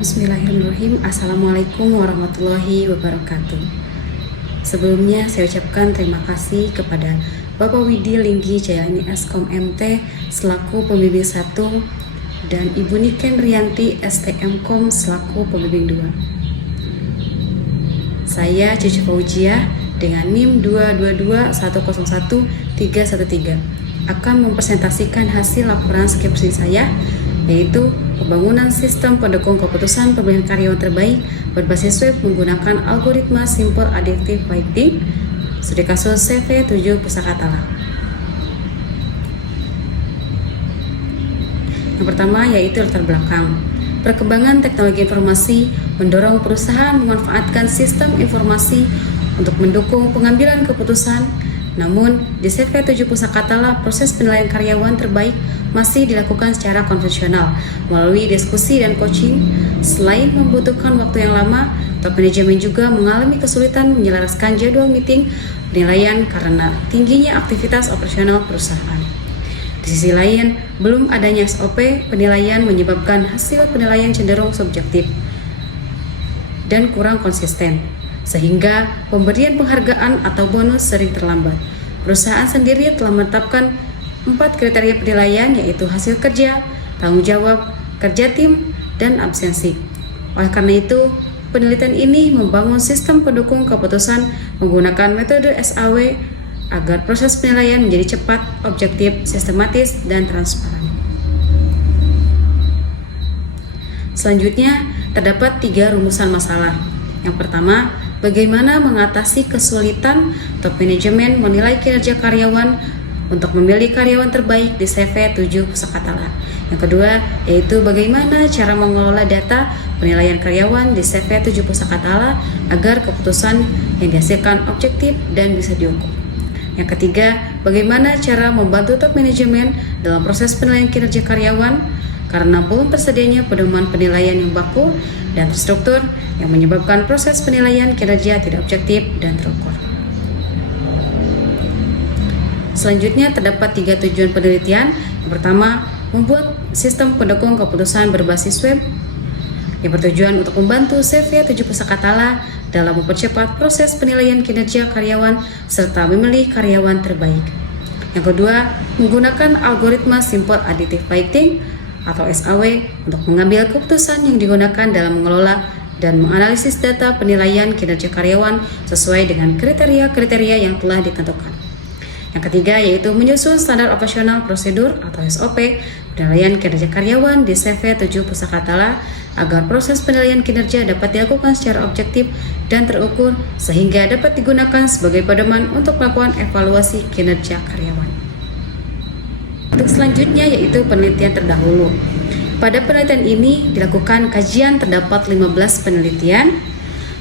Bismillahirrahmanirrahim. Assalamualaikum warahmatullahi wabarakatuh. Sebelumnya saya ucapkan terima kasih kepada Bapak Widi Linggi Jailani Eskom MT selaku pembimbing 1 dan Ibu Niken Rianti STMkom selaku pembimbing 2. Saya Cucu Fauzia dengan NIM 222101313 akan mempresentasikan hasil laporan skripsi saya, yaitu pembangunan sistem pendukung keputusan pemilihan karyawan terbaik berbasis web menggunakan algoritma Simple Additive Weighting studi kasus CV7 Pusaka Tala. Yang pertama yaitu latar belakang. Perkembangan teknologi informasi mendorong perusahaan memanfaatkan sistem informasi untuk mendukung pengambilan keputusan. Namun, di CV7 Pusaka Tala, proses penilaian karyawan terbaik masih dilakukan secara konvensional melalui diskusi dan coaching. Selain membutuhkan waktu yang lama, top manajemen juga mengalami kesulitan menyelaraskan jadwal meeting penilaian karena tingginya aktivitas operasional perusahaan. Di sisi lain, belum adanya SOP penilaian menyebabkan hasil penilaian cenderung subjektif dan kurang konsisten, sehingga pemberian penghargaan atau bonus sering terlambat. Perusahaan sendiri telah menetapkan 4 kriteria penilaian, yaitu hasil kerja, tanggung jawab, kerja tim, dan absensi. Oleh karena itu, penelitian ini membangun sistem pendukung keputusan menggunakan metode SAW agar proses penilaian menjadi cepat, objektif, sistematis, dan transparan. Selanjutnya, terdapat 3 rumusan masalah. Yang pertama, bagaimana mengatasi kesulitan top manajemen menilai kinerja karyawan untuk memilih karyawan terbaik di CV7 Pusaka Tala. Yang kedua, yaitu bagaimana cara mengelola data penilaian karyawan di CV7 Pusaka Tala agar keputusan yang dihasilkan objektif dan bisa diukur. Yang ketiga, bagaimana cara membantu top manajemen dalam proses penilaian kinerja karyawan karena belum tersedianya pedoman penilaian yang baku dan terstruktur yang menyebabkan proses penilaian kinerja tidak objektif dan terukur. Selanjutnya terdapat 3 tujuan penelitian. Yang pertama, membuat sistem pendukung keputusan berbasis web yang bertujuan untuk membantu CV7 Pusaka Tala dalam mempercepat proses penilaian kinerja karyawan serta memilih karyawan terbaik. Yang kedua, menggunakan algoritma Simple Additive Weighting atau SAW untuk mengambil keputusan yang digunakan dalam mengelola dan menganalisis data penilaian kinerja karyawan sesuai dengan kriteria-kriteria yang telah ditentukan. Yang ketiga yaitu menyusun standar operasional prosedur atau SOP penilaian kinerja karyawan di CV7 Pusaka Tala agar proses penilaian kinerja dapat dilakukan secara objektif dan terukur sehingga dapat digunakan sebagai pedoman untuk melakukan evaluasi kinerja karyawan. Untuk selanjutnya yaitu penelitian terdahulu. Pada penelitian ini dilakukan kajian terdapat 15 penelitian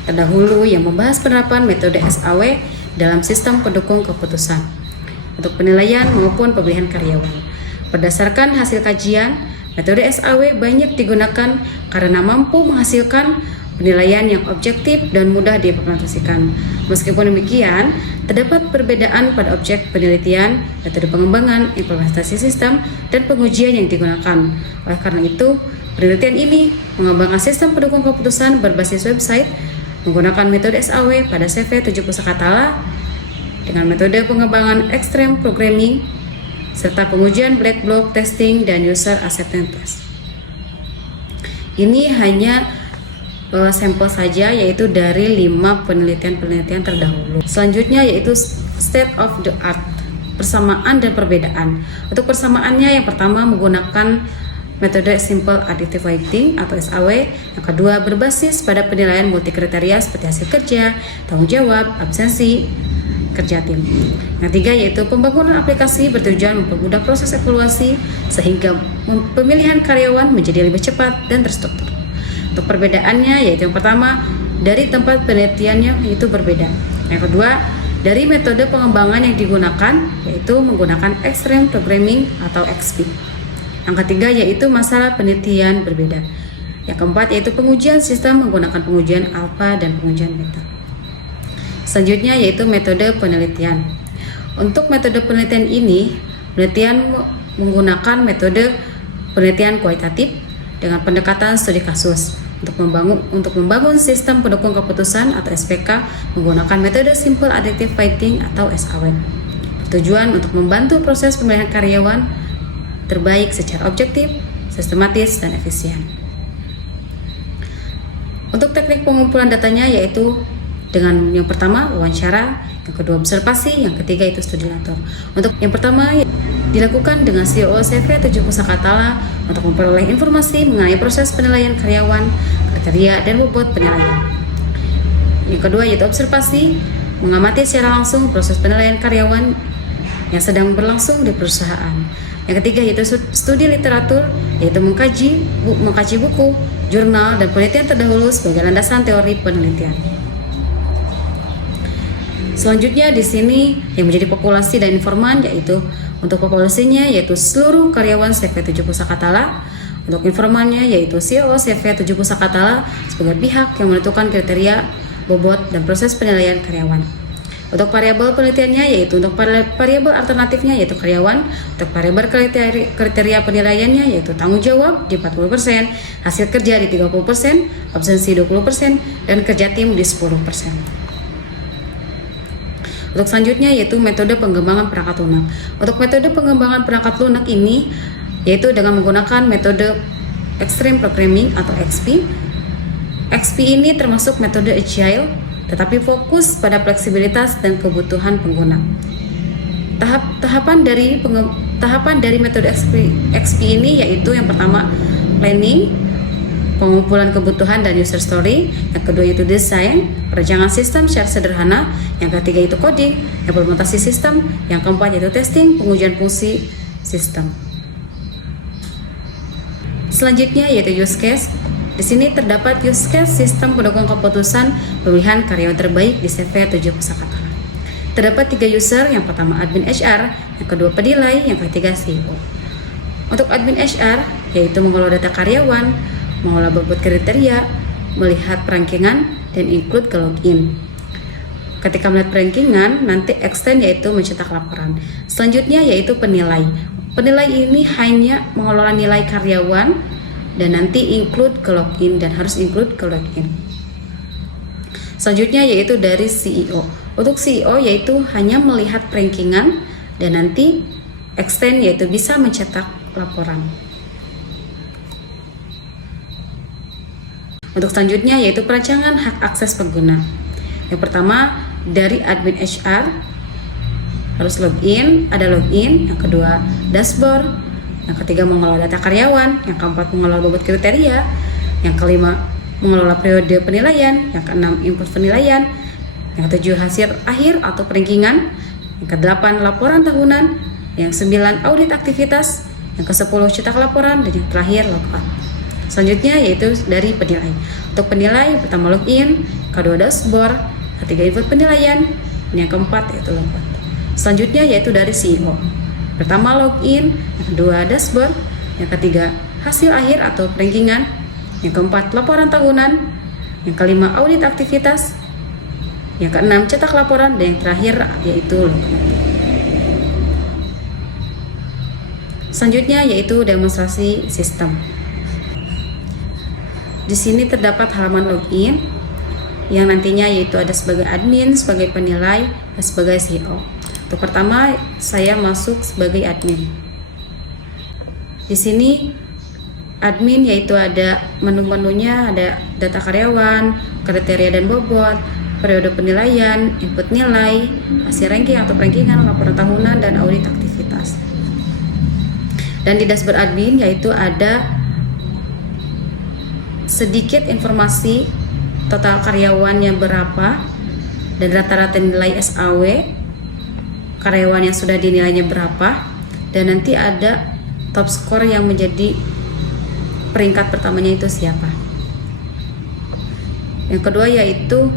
terdahulu yang membahas penerapan metode SAW dalam sistem pendukung keputusan untuk penilaian maupun pemilihan karyawan. Berdasarkan hasil kajian, metode SAW banyak digunakan karena mampu menghasilkan penilaian yang objektif dan mudah diimplementasikan. Meskipun demikian, terdapat perbedaan pada objek penelitian, metode pengembangan, implementasi sistem, dan pengujian yang digunakan. Oleh karena itu, penelitian ini mengembangkan sistem pendukung keputusan berbasis website menggunakan metode SAW pada CV7 Pusaka Tala dengan metode pengembangan extreme programming serta pengujian black box testing dan user acceptance test. Ini hanya sampel saja, yaitu dari 5 penelitian terdahulu. Selanjutnya yaitu state of the art, persamaan dan perbedaan. Untuk persamaannya, yang pertama menggunakan metode Simple Additive Weighting atau SAW. Yang kedua berbasis pada penilaian multikriteria seperti hasil kerja, tanggung jawab, absensi, kerja tim. Yang ketiga yaitu pembangunan aplikasi bertujuan mempermudah proses evaluasi sehingga pemilihan karyawan menjadi lebih cepat dan terstruktur. Untuk perbedaannya yaitu yang pertama dari tempat penelitiannya itu berbeda. Yang kedua dari metode pengembangan yang digunakan yaitu menggunakan extreme programming atau XP. Yang ketiga yaitu masalah penelitian berbeda. Yang keempat yaitu pengujian sistem menggunakan pengujian alpha dan pengujian beta. Selanjutnya yaitu metode penelitian. Untuk metode penelitian ini, penelitian menggunakan metode penelitian kualitatif dengan pendekatan studi kasus. untuk membangun sistem pendukung keputusan atau SPK menggunakan metode Simple Additive Weighting atau SAW. Tujuan untuk membantu proses pemilihan karyawan terbaik secara objektif, sistematis, dan efisien. Untuk teknik pengumpulan datanya yaitu dengan yang pertama wawancara, yang kedua observasi, yang ketiga itu studi lator. Untuk yang pertama dilakukan dengan CEO CV 7 pusakatala untuk memperoleh informasi mengenai proses penilaian karyawan, kriteria, dan bobot penilaian. Yang kedua yaitu observasi, mengamati secara langsung proses penilaian karyawan yang sedang berlangsung di perusahaan. Yang ketiga yaitu studi literatur, yaitu mengkaji buku, jurnal, dan penelitian terdahulu sebagai landasan teori penelitian. Selanjutnya di sini yang menjadi populasi dan informan yaitu untuk populasinya yaitu seluruh karyawan CV 7 pusakatala, untuk informannya yaitu CEO CV 7 pusakatala sebagai pihak yang menentukan kriteria, bobot, dan proses penilaian karyawan. Untuk variabel penelitiannya yaitu untuk variabel alternatifnya yaitu karyawan, untuk variabel kriteria penilaiannya yaitu tanggung jawab di 40%, hasil kerja di 30%, absensi 20%, dan kerja tim di 10%. Untuk selanjutnya yaitu metode pengembangan perangkat lunak. Untuk metode pengembangan perangkat lunak ini yaitu dengan menggunakan metode Extreme Programming atau XP. XP ini termasuk metode Agile, tetapi fokus pada fleksibilitas dan kebutuhan pengguna. Tahapan dari metode XP ini yaitu yang pertama planning, pengumpulan kebutuhan dan user story, yang kedua yaitu desain, perencanaan sistem secara sederhana, yang ketiga itu coding, implementasi sistem, yang keempat yaitu testing, pengujian fungsi sistem. Selanjutnya yaitu use case. Di sini terdapat use case sistem pendukung keputusan pemilihan karyawan terbaik di CV 7 pusakatala. Terdapat 3 user, yang pertama admin HR, yang kedua penilai, yang ketiga CEO. Untuk admin HR yaitu mengolah data karyawan, mengolah bobot kriteria, melihat perankingan, dan include ke login. Ketika melihat perankingan, nanti extend yaitu mencetak laporan. Selanjutnya yaitu penilai. Penilai ini hanya mengelola nilai karyawan dan nanti include ke login dan harus include ke login. Selanjutnya yaitu dari CEO. Untuk CEO yaitu hanya melihat rankingan dan nanti extend yaitu bisa mencetak laporan. Untuk selanjutnya yaitu perancangan hak akses pengguna. Yang pertama dari admin HR harus login, ada login. Yang kedua dashboard. Yang ketiga mengelola data karyawan, yang keempat mengelola bobot kriteria, yang kelima mengelola periode penilaian, yang keenam input penilaian, yang ketujuh hasil akhir atau perankingan, yang kedelapan laporan tahunan, yang sembilan audit aktivitas, yang ke-10 cetak laporan, dan yang terakhir logout. Selanjutnya yaitu dari penilai. Untuk penilai pertama login, kedua dashboard, ketiga input penilaian, dan yang keempat yaitu logout. Selanjutnya yaitu dari CEO. Pertama login, yang kedua dashboard, yang ketiga hasil akhir atau rankingan, yang keempat laporan tahunan, yang kelima audit aktivitas, yang keenam cetak laporan, dan yang terakhir yaitu logout. Selanjutnya yaitu demonstrasi sistem. Di sini terdapat halaman login yang nantinya yaitu ada sebagai admin, sebagai penilai, dan sebagai CEO. Untuk pertama, saya masuk sebagai admin. Di sini admin yaitu ada menu-menunya, ada data karyawan, kriteria dan bobot, periode penilaian, input nilai, hasil ranking atau rankingan, laporan tahunan, dan audit aktivitas. Dan di dashboard admin yaitu ada sedikit informasi total karyawannya berapa dan rata-rata nilai SAW, karyawan yang sudah dinilainya berapa, dan nanti ada top score yang menjadi peringkat pertamanya itu siapa. Yang kedua yaitu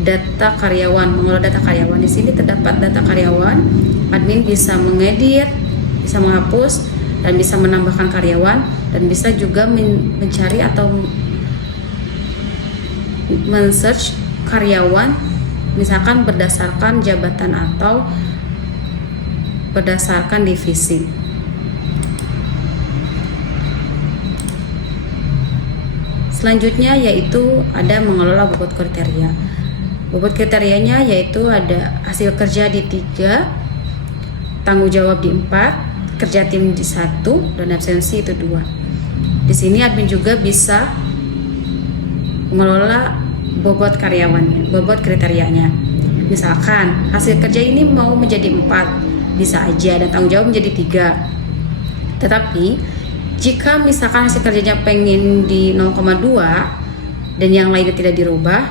data karyawan, mengelola data karyawan. Di sini terdapat data karyawan, admin bisa mengedit, bisa menghapus, dan bisa menambahkan karyawan, dan bisa juga mencari atau men-search karyawan misalkan berdasarkan jabatan atau berdasarkan divisi. Selanjutnya yaitu ada mengelola bobot kriteria. Bobot kriterianya yaitu ada hasil kerja di 3, tanggung jawab di 4, kerja tim di 1, dan absensi itu 2. Di sini admin juga bisa mengelola bobot karyawannya, bobot kriterianya. Misalkan hasil kerja ini mau menjadi 4, bisa aja, dan tanggung jawab menjadi 3. Tetapi jika misalkan hasil kerjanya pengen di 0,2 dan yang lainnya tidak dirubah,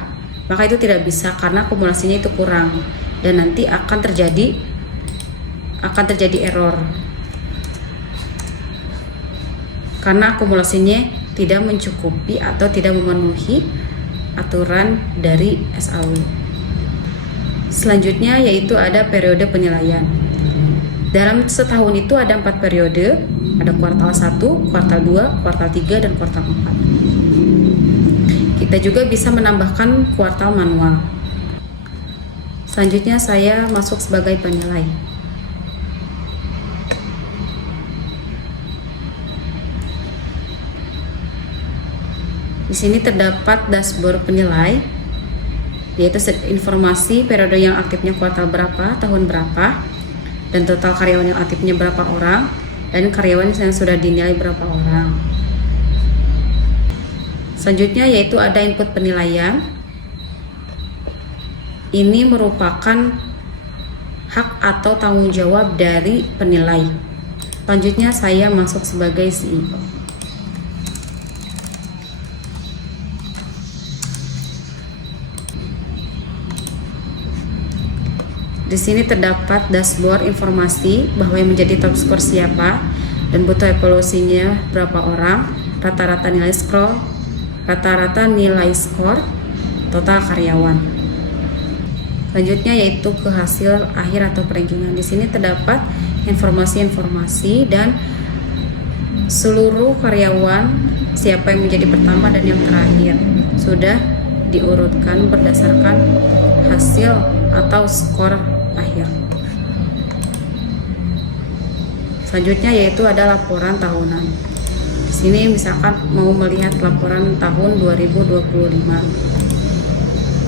maka itu tidak bisa karena akumulasinya itu kurang dan nanti akan terjadi error karena akumulasinya tidak mencukupi atau tidak memenuhi aturan dari SAW. Selanjutnya yaitu ada periode penilaian. Dalam setahun itu ada 4 periode, ada kuartal 1, kuartal 2, kuartal 3, dan kuartal 4. Kita juga bisa menambahkan kuartal manual. Selanjutnya saya masuk sebagai penilai. Di sini terdapat dashboard penilai, yaitu informasi periode yang aktifnya kuartal berapa, tahun berapa, dan total karyawan yang aktifnya berapa orang, dan karyawan yang sudah dinilai berapa orang. Selanjutnya yaitu ada input penilaian. Ini merupakan hak atau tanggung jawab dari penilai. Selanjutnya saya masuk sebagai CEO. Di sini terdapat dashboard informasi bahwa yang menjadi top skor siapa dan butuh evaluasinya berapa orang, rata-rata nilai scroll, rata-rata nilai skor, total karyawan. Selanjutnya yaitu ke hasil akhir atau rankingan. Di sini terdapat informasi-informasi dan seluruh karyawan siapa yang menjadi pertama dan yang terakhir sudah diurutkan berdasarkan hasil atau skor akhir. Selanjutnya yaitu ada laporan tahunan. Di sini misalkan mau melihat laporan tahun 2025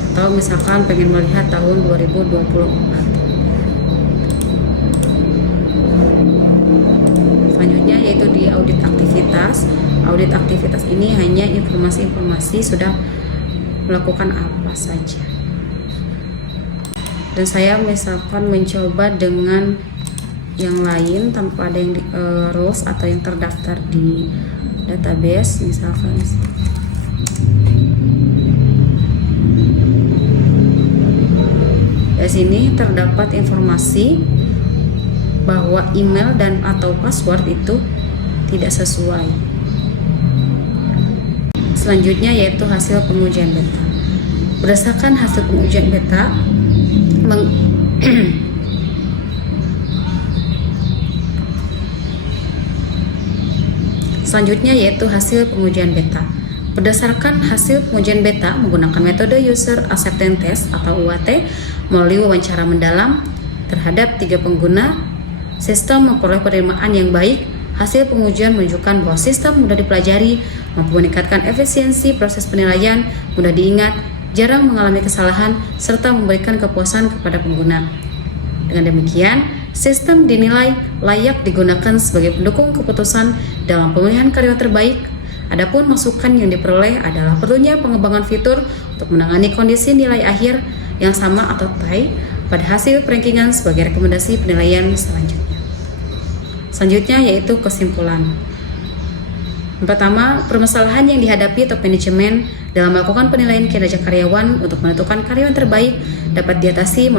atau misalkan pengen melihat tahun 2024. Selanjutnya yaitu di audit aktivitas. Audit aktivitas ini hanya informasi-informasi sudah melakukan apa saja. Dan saya misalkan mencoba dengan yang lain tanpa ada yang rules atau yang terdaftar di database, misalkan di sini terdapat informasi bahwa email dan atau password itu tidak sesuai. Selanjutnya yaitu hasil pengujian beta. Berdasarkan hasil pengujian beta, selanjutnya yaitu hasil pengujian beta. Berdasarkan hasil pengujian beta menggunakan metode User Acceptance Test atau UAT melalui wawancara mendalam terhadap 3 pengguna, sistem memperoleh penerimaan yang baik. Hasil pengujian menunjukkan bahwa sistem mudah dipelajari, mampu meningkatkan efisiensi proses penilaian, mudah diingat, jarang mengalami kesalahan, serta memberikan kepuasan kepada pengguna. Dengan demikian, sistem dinilai layak digunakan sebagai pendukung keputusan dalam pemilihan karyawan terbaik. Adapun masukan yang diperoleh adalah perlunya pengembangan fitur untuk menangani kondisi nilai akhir yang sama atau tie pada hasil perankingan sebagai rekomendasi penilaian selanjutnya. Selanjutnya yaitu kesimpulan. Pertama, permasalahan yang dihadapi top manajemen dalam melakukan penilaian kinerja karyawan untuk menentukan karyawan terbaik dapat diatasi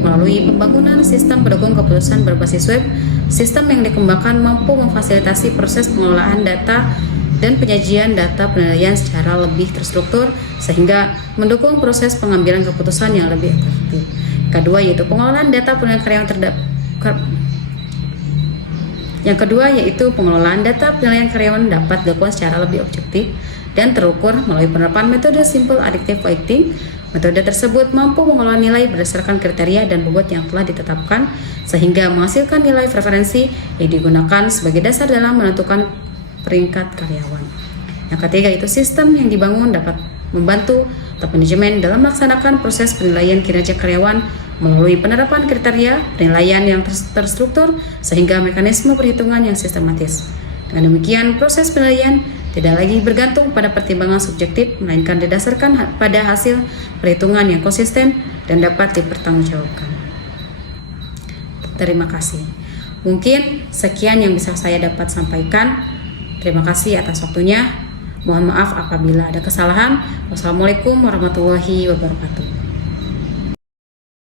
melalui pembangunan sistem pendukung keputusan berbasis web. Sistem yang dikembangkan mampu memfasilitasi proses pengelolaan data dan penyajian data penilaian secara lebih terstruktur sehingga mendukung proses pengambilan keputusan yang lebih efektif. Kedua yaitu pengelolaan data penilaian karyawan Yang kedua yaitu pengelolaan data penilaian karyawan dapat dilakukan secara lebih objektif dan terukur melalui penerapan metode Simple Additive Weighting. Metode tersebut mampu mengelola nilai berdasarkan kriteria dan bobot yang telah ditetapkan sehingga menghasilkan nilai preferensi yang digunakan sebagai dasar dalam menentukan peringkat karyawan. Yang ketiga itu sistem yang dibangun dapat membantu top manajemen dalam melaksanakan proses penilaian kinerja karyawan melalui penerapan kriteria penilaian yang terstruktur sehingga mekanisme perhitungan yang sistematis. Dengan demikian, proses penilaian tidak lagi bergantung pada pertimbangan subjektif, melainkan didasarkan pada hasil perhitungan yang konsisten dan dapat dipertanggungjawabkan. Terima kasih. Mungkin sekian yang bisa saya dapat sampaikan. Terima kasih atas waktunya. Mohon maaf apabila ada kesalahan. Wassalamualaikum warahmatullahi wabarakatuh.